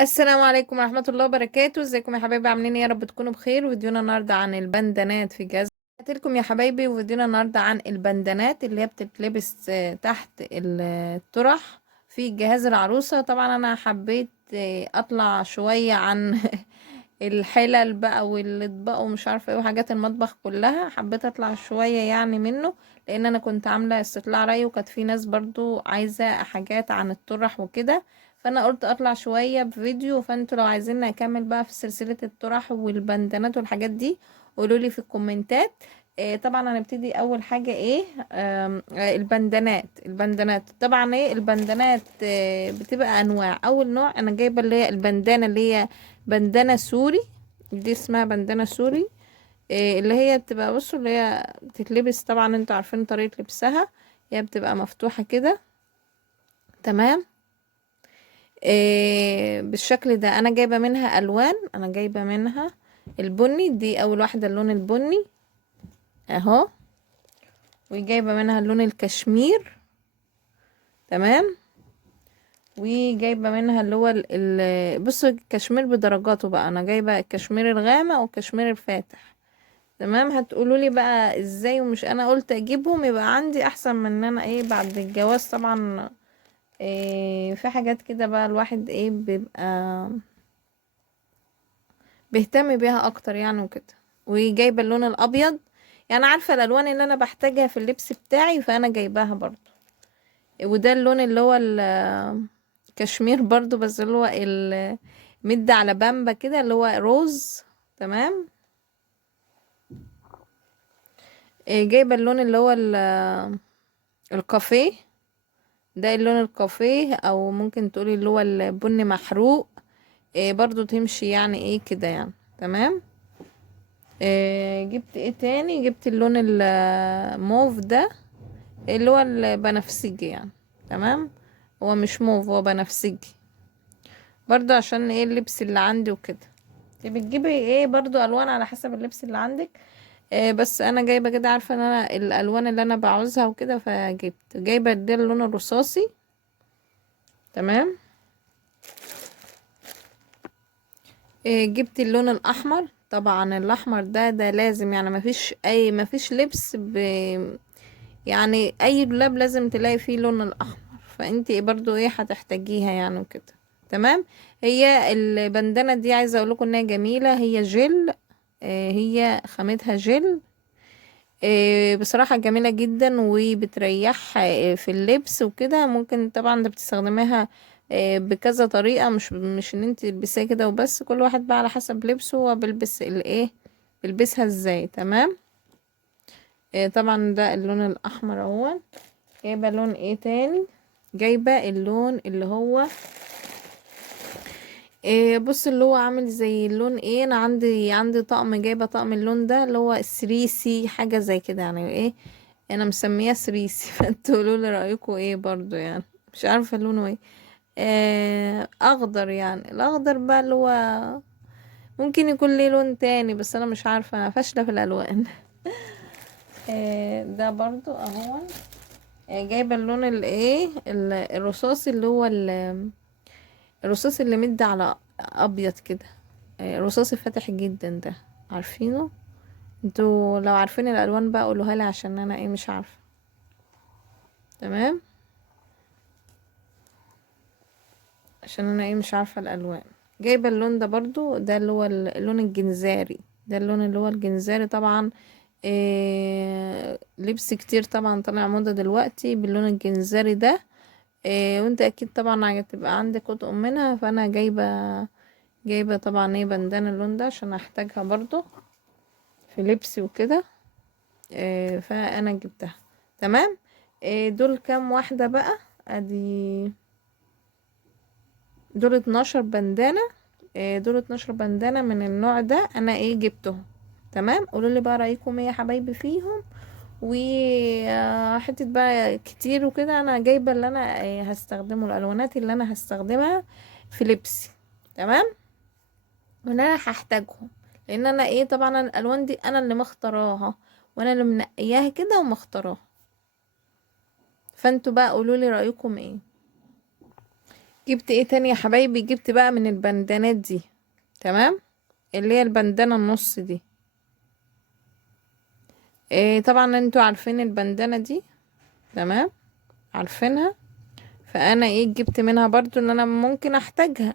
السلام عليكم ورحمة الله وبركاته. ازيكم يا حبايبي؟ عاملين ايه؟ يا رب تكونوا بخير. فيديونا النهاردة عن البندانات في جهاز لكم يا حبايبي. وفيديونا النهاردة عن البندانات اللي هي بتتلبس تحت الطرح في جهاز العروسة. طبعا انا حبيت اطلع شوية عن الحلل بقى والاطباق ومش عارفة ايه وحاجات المطبخ كلها. حبيت اطلع شوية يعني منه، لان انا كنت عاملة استطلاع رأي وكانت في ناس برضو عايزة حاجات عن الطرح وكده، فانا قلت اطلع شوية بفيديو. فانتوا لو عايزين اكمل بقى في سلسلة الطرح والبندانات والحاجات دي قولولي في الكومنتات. طبعا هنبتدي اول حاجة ايه؟ البندانات طبعا ايه البندانات؟ بتبقى انواع. اول نوع انا جايبة اللي هي البندانة اللي هي بندانة سوري. دي اسمها بندانة سوري. اللي هي بتبقى بصوا اللي هي بتتلبس، طبعا انتوا عارفين طريقة لبسها. هي بتبقى مفتوحة كده، تمام. بالشكل ده. انا جايبه منها الوان، انا جايبه منها البني، دي اول واحده اللون البني اهو. وجايبه منها اللون الكشمير، تمام. وجايبه منها اللي هو بصوا الكشمير بدرجاته بقى. انا جايبه الكشمير الغامق والكشمير الفاتح، تمام. هتقولوا لي بقى ازاي؟ ومش انا قلت اجيبهم يبقى عندي احسن من ان انا ايه بعد الجواز طبعا. في حاجات كده بقى الواحد ايه بيبقى بيهتم بيها اكتر يعني وكده. وجايبه اللون الابيض، يعني عارفه الالوان اللي انا بحتاجها في اللبس بتاعي فانا جايباها برضو. وده اللون اللي هو الكشمير برضو، بس اللي هو مد على بامبا كده اللي هو روز، تمام. جايبه اللون اللي هو الكافيه. ده اللون الكافيه او ممكن تقولي اللي هو البني محروق. برضو تمشي يعني ايه كده يعني، تمام. جبت ايه تاني؟ جبت اللون الموف ده اللي هو البنفسجي يعني، تمام. هو مش موف، هو بنفسجي برضو عشان ايه اللبس اللي عندي وكده. انت بتجيبي ايه برضو الوان على حسب اللبس اللي عندك. بس انا جايبه كده، عارفه ان انا الالوان اللي انا بعوزها وكده، فجبت جايبه ده اللون الرصاصي، تمام. جبت اللون الاحمر. طبعا الاحمر ده لازم يعني مفيش لبس يعني اي دولاب لازم تلاقي فيه لون الاحمر. فانتي برضو ايه هتحتاجيها يعني وكده، تمام. هي البندانة دي عايزة اقول لكم انها جميلة، هي جل. هي خامتها جل. بصراحة جميلة جدا وبتريح في اللبس وكده. ممكن طبعا ده بتستخدميها بكذا طريقة، مش ان انت تلبسيها كده وبس. كل واحد بقى على حسب لبسه هو بيلبس الايه، بيلبسها ازاي، تمام. طبعا ده اللون الاحمر اهو. جايبه لون ايه تاني؟ جايبه اللون اللي هو بص اللي هو عامل زي اللون ايه. انا عندي طقم، جايبه طقم اللون ده اللي هو السريسي حاجه زي كده يعني ايه. انا مسميه سريسي فانتوا قولوا لي رايكم ايه برضو يعني. مش عارفه لونه ايه. اخضر يعني. الاخضر بقى اللي هو ممكن يكون ليه لون تاني بس انا مش عارفه، انا فاشله في الالوان. ده برضو اهو. جايبه اللون الايه الرصاصي اللي هو الرصاص اللي مد على ابيض كده. رصاصي فاتح جدا ده، عارفينه؟ انتوا لو عارفين الالوان بقى قولوها لي عشان انا ايه مش عارفه، تمام. عشان انا ايه مش عارفه الالوان. جايبه اللون ده برضو، ده اللي هو اللون الجنزاري. ده اللون اللي هو الجنزاري طبعا. لبس كتير طبعا طالع موضة دلوقتي باللون الجنزاري ده. وانت اكيد طبعا هتبقى عندك قطق منها. فانا جايبه طبعا ايه بندانه اللون ده عشان احتاجها برضو في لبسي وكده. فانا جبتها، تمام. دول كام واحده بقى؟ ادي دول 12 بندانه. دول 12 بندانه من النوع ده انا ايه جبتهم، تمام. قولوا لي بقى رايكم ايه يا حبايبي فيهم. وحته بقى كتير وكده. انا جايبه اللي انا هستخدمه، الالوانات اللي انا هستخدمها في لبسي، تمام. وان انا هحتاجهم، لان انا ايه طبعا الالوان دي انا اللي مختاراها وانا اللي منقياها كده ومختاراها. فانتوا بقى قولوا لي رايكم ايه. جبت ايه تاني يا حبايبي؟ جبت بقى من البندانات دي، تمام، اللي هي البندانة النص دي. إيه طبعا انتوا عارفين البندانة دي، تمام، عارفينها. فانا ايه جبت منها برضو ان انا ممكن احتاجها.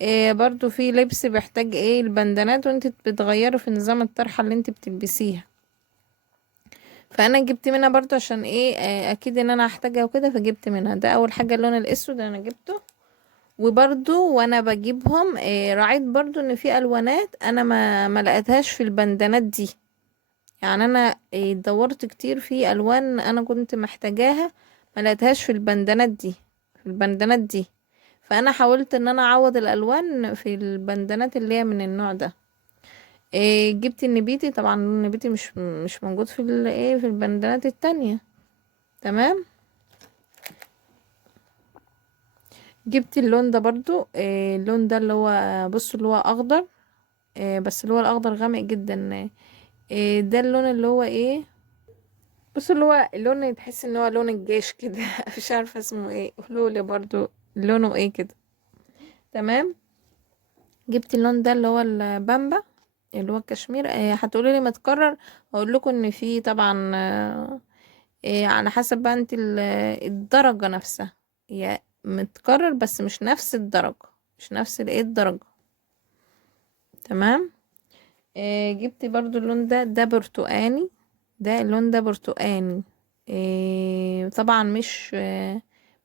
إيه برضو في لبس بيحتاج ايه البندانات، وانت بتغيري في نظام الطرحة اللي انت بتلبسيها. فانا جبت منها برضو عشان ايه اكيد ان انا هحتاجها وكده، فجبت منها. ده اول حاجة اللون الاسود انا جبته. وبرضو وانا بجيبهم راعيت برضو ان في الوانات انا ما لقيتهاش في البندانات دي. يعني انا دورت كتير في الوان انا كنت محتاجاها، ما لقيتهاش في البندانات دي، في البندانات دي. فانا حاولت ان انا اعوض الالوان في البندانات اللي هي من النوع ده. جبت النبيتي. طبعا النبيتي مش موجود في ايه في البندانات التانية، تمام. جبت اللون ده برضو. اللون ده اللي هو بصوا اللي هو اخضر، بس اللي هو الاخضر غامق جدا. ده اللون اللي هو ايه، بصوا اللي هو اللون تحس ان هو لون الجيش كده مش عارفه اسمه ايه، لولي برضو لونه ايه كده، تمام. جبت اللون ده اللي هو البامبا، اللي هو الكشمير. هتقولي لي متكرر، اقول لكم ان في طبعا على حسب بقى انت الدرجه نفسها، هي متكرر بس مش نفس الدرجه، مش نفس الايه الدرجه، تمام. جبت برضو اللون ده برتقاني. ده اللون ده برتقاني. طبعا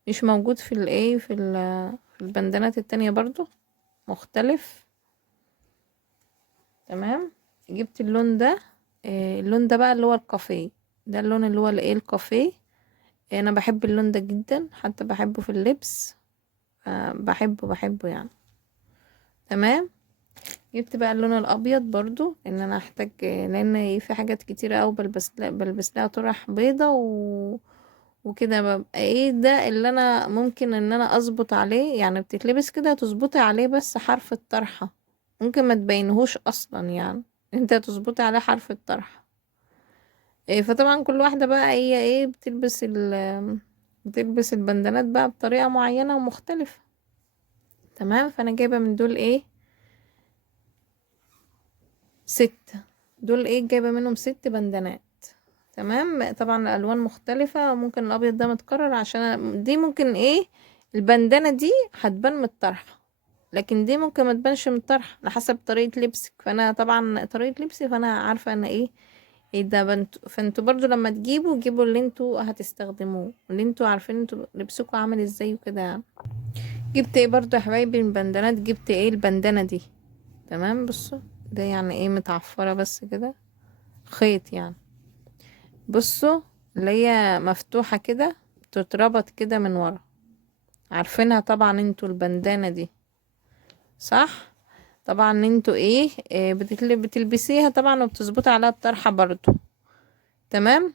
مش موجود في الايه في البندانات التانية برضو، مختلف، تمام. جبت اللون ده. اللون ده بقى اللي هو الكافيه. ده اللون اللي هو الايه الكافيه. انا بحب اللون ده جدا، حتى بحبه في اللبس. بحبه يعني، تمام. جبت بقى اللون الابيض برضو ان انا احتاج، لان في حاجات كتيرة اوي بلبس لها طرح بيضة وكده. ببقى ايه ده اللي انا ممكن ان انا اظبط عليه، يعني بتتلبس كده تظبطي عليه بس حرف الطرحة، ممكن ما تبينهوش اصلا يعني، انت تظبطي عليه حرف الطرحة. فطبعا كل واحدة بقى هي ايه بتلبس البندانات بقى بطريقة معينة ومختلفة، تمام. فانا جايبة من دول ايه 6. دول ايه جايبة منهم 6 بندانات، تمام. طبعا الالوان مختلفة، ممكن الابيض ده متكرر عشان دي ممكن ايه البندانة دي هتبان من الطرحة، لكن دي ممكن ما تبانش من الطرحة على حسب طريقة لبسك. فانا طبعا طريقة لبسي فانا عارفة ان ايه ده فانتوا برضو لما جيبوا اللي انتوا هتستخدموه، اللي انتوا عارفين انتوا لبسكوا عامل ازاي وكده يعني. جبت ايه برضو يا حبايبي من البندانات؟ جبت ايه البندانة دي، تمام. بصوا ده يعني ايه متعفرة بس كده، خيط يعني. بصوا اللي هي مفتوحة كده، تتربط كده من ورا. عارفينها طبعا انتوا البندانة دي، صح؟ طبعا انتوا ايه, بتلبسيها طبعا وبتظبطي عليها الطرحة برضو، تمام.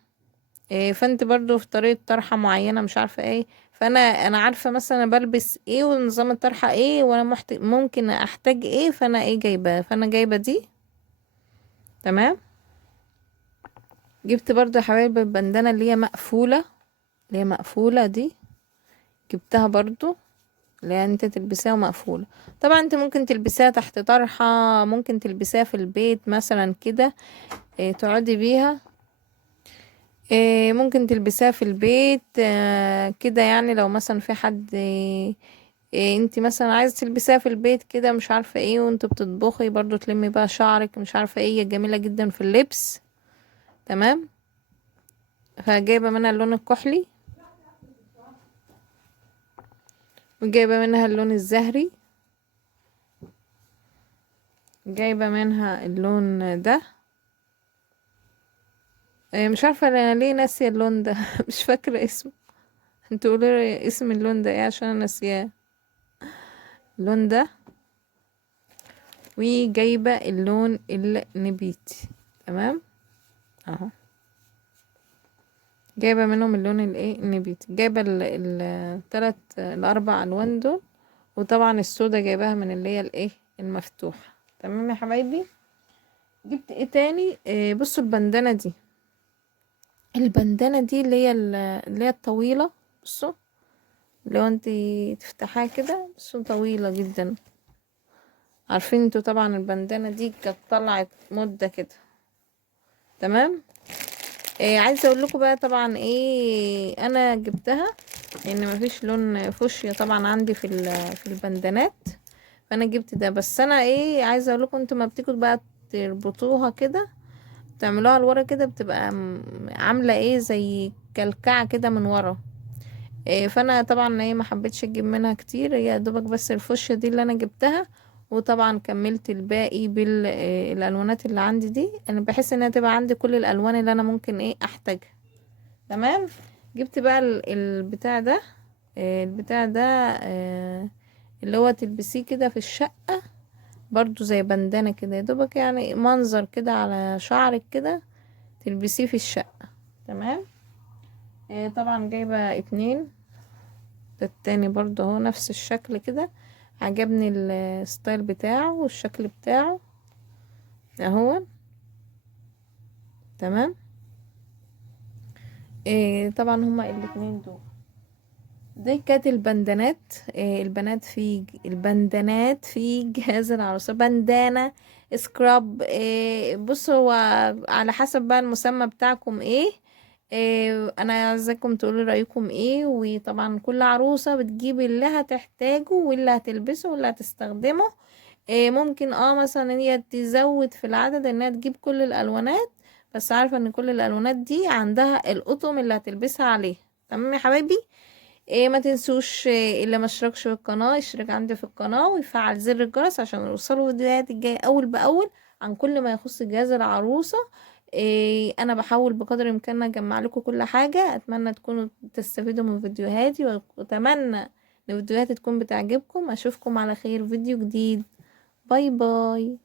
فانت برضو في طريقة طرحة معينة مش عارفة ايه. فانا عارفة مثلا بلبس ايه ونظام الطرحة ايه، وانا ممكن احتاج ايه، فانا ايه جايبة، فانا جايبة دي، تمام. جبت برضو يا حبايبي البندانة اللي هي مقفولة، اللي هي مقفولة دي، جبتها برضو اللي هي انت تلبسيها مقفولة. طبعا انت ممكن تلبسيها تحت طرحة، ممكن تلبسيها في البيت مثلا كده، تقعدي بيها. ممكن تلبسيها في البيت كده، يعني لو مثلا في حد انت مثلا عايزة تلبسيها في البيت كده مش عارفة ايه، وانت بتطبخي برضو تلمي بقى شعرك مش عارفة ايه، هي جميلة جدا في اللبس، تمام. فجايبة منها اللون الكحلي، وجايبة منها اللون الزهري، جايبة منها اللون ده. مش عارفة انا ليه ناسية اللون ده مش فاكرة اسمه، انتوا قولوا لي اسم اللون ده ايه عشان انا ناسياه. اللون ده. وجايبة اللون النبيتي، تمام، اهو. جايبة منهم اللون الايه النبيتي، جايبة الاربع الوان دول. وطبعا السودا جايباها من اللي هي الايه المفتوحة، تمام يا حبايبي. جبت ايه تاني؟ بصوا البندانة دي، البندانة دي اللي هي الطويلة، بصوا لو انت تفتحها كده، بس طويلة جدا. عارفين انتوا طبعا البندانة دي كانت طلعت مدة كده. تمام. عايزه اقول لكم بقى طبعا انا جبتها ان مفيش لون فوشيا طبعا عندي في البندانات. فانا جبت ده، بس انا عايزه اقول لكم انتوا ما بتيجوا بقى تربطوها كده، تعملوها لورا كده، بتبقى عامله زي كلكعه كده من ورا. فانا طبعا ما حبيتش اجيب منها كتير، هي يا دوبك بس الفوشيا دي اللي انا جبتها. وطبعا كملت الباقي بالالوانات اللي عندي دي. انا بحس انها تبقى عندي كل الالوان اللي انا ممكن احتاجها. تمام. جبت بقى البتاع ده. البتاع ده اللي هو تلبسيه كده في الشقة، برضو زي بندانة كده، يا دوبك يعني منظر كده على شعرك كده، تلبسيه في الشقة. تمام. طبعا جايبة اتنين. ده التاني برضو اهو نفس الشكل كده، عجبني الستايل بتاعه والشكل بتاعه اهو. تمام. طبعا هما الاتنين دول. دي كانت البندانات. البندانات في جهاز العروسة، بندانة، سكراب. بص، هو على حسب بقى المسمى بتاعكم انا عايزاكم تقولوا رأيكم وطبعا كل عروسة بتجيب اللي هتحتاجه واللي هتلبسه واللي هتستخدمه. ممكن مثلا هي تزود في العدد انها تجيب كل الالوانات، بس عارفة ان كل الالوانات دي عندها القطم اللي هتلبسها عليه. تمام يا حبايبي. ما تنسوش، اللي ما اشتركش في القناة يشترك عندي في القناة ويفعل زر الجرس عشان يوصلوا الفيديوهات الجاية اول باول عن كل ما يخص جهاز العروسة. انا بحاول بقدر الامكان اجمع لكم كل حاجة. اتمنى تكونوا تستفيدوا من فيديوهاتي، واتمنى ان الفيديوهات تكون بتعجبكم. اشوفكم على خير فيديو جديد. باي باي.